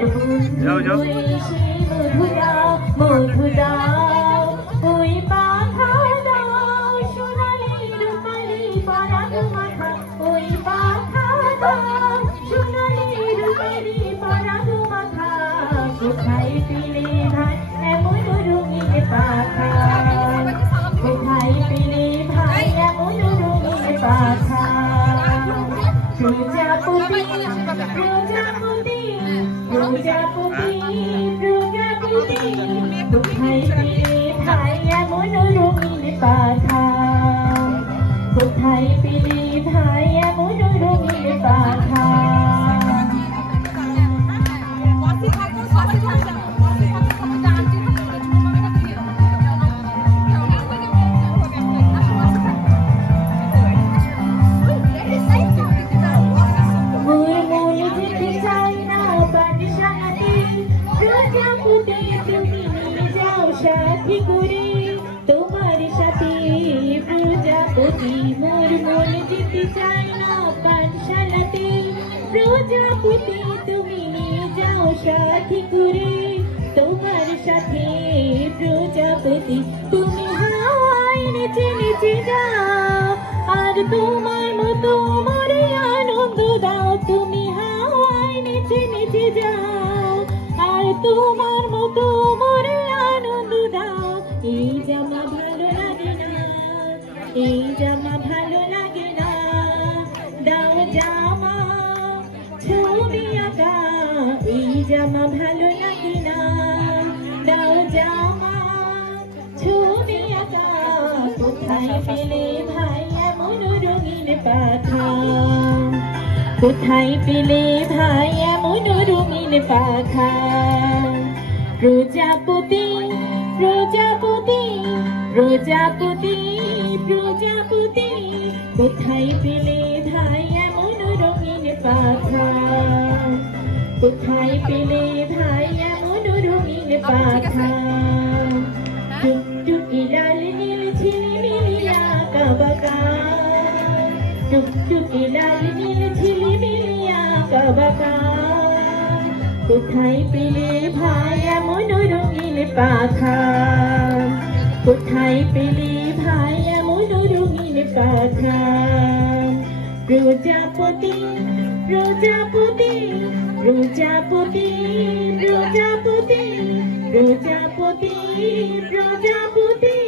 যাও যাও মধু দাও মধু দাও ওই পাখা দাও সোনালি রূপালি পরাগ মাখা ওই পাখা দাও সোনালি রূপালি পরাগ মাখা কোথায় পেলে ভাই এমন রঙিন পাখা কোথায় পেলে ভাই এমন রঙিন পাখা প্রজাপতি প্রজাপতি প্রজাপতি প্রজাপতি কোথায় পেলে ভাই এমন রঙিন পাখা কোথায় পেলে ভাই এমন রঙিন পাখা সাথী করে তোমার সাথে প্রজাপতি মোর মন যেতে চায় না পাঠশালাতে প্রজাপতি তুমি নিয়ে যাও সাথী করে তোমার সাথে প্রজাপতি তুমি হাওয়ায় নেচে নেচে যাও আর তোমার মতো মরে আনন্দ দাও তুমি হাওয়ায় নেচে নেচে যাও আর তোমার মতো মরে আনন্দ দাও এই জামা ভালো লাগে না এই জামা ভালো লাগে না দাও জামা ছবি আঁকা এই জামা ভালো লাগে না দাও জামা ছবি আঁকা কোথায় পেলে ভাই এমন রঙিন পাখা কোথায় পেলে ভাই এমন রঙিন পাখা প্রজাপতি প্রজাপতি প্রজাপতি প্রজাপতি কোথায় পেলে ভাই এমন রঙিন পাখা কোথায় পেলে ভাই এমন রঙিন পাখা টুকটুকি লাল নীল ঝিলিমিলি আঁকা বাঁকা টুকটুকি লাল নীল ঝিলিমিলি আঁকা বাঁকা কোথায় পেলে ভাই এমন রঙিন পাখা কোথায় পেলে ভাই এমন রঙিন পাখা প্রজাপতি প্রজাপতি প্রজাপতি প্রজাপতি প্রজাপতি প্রজাপতি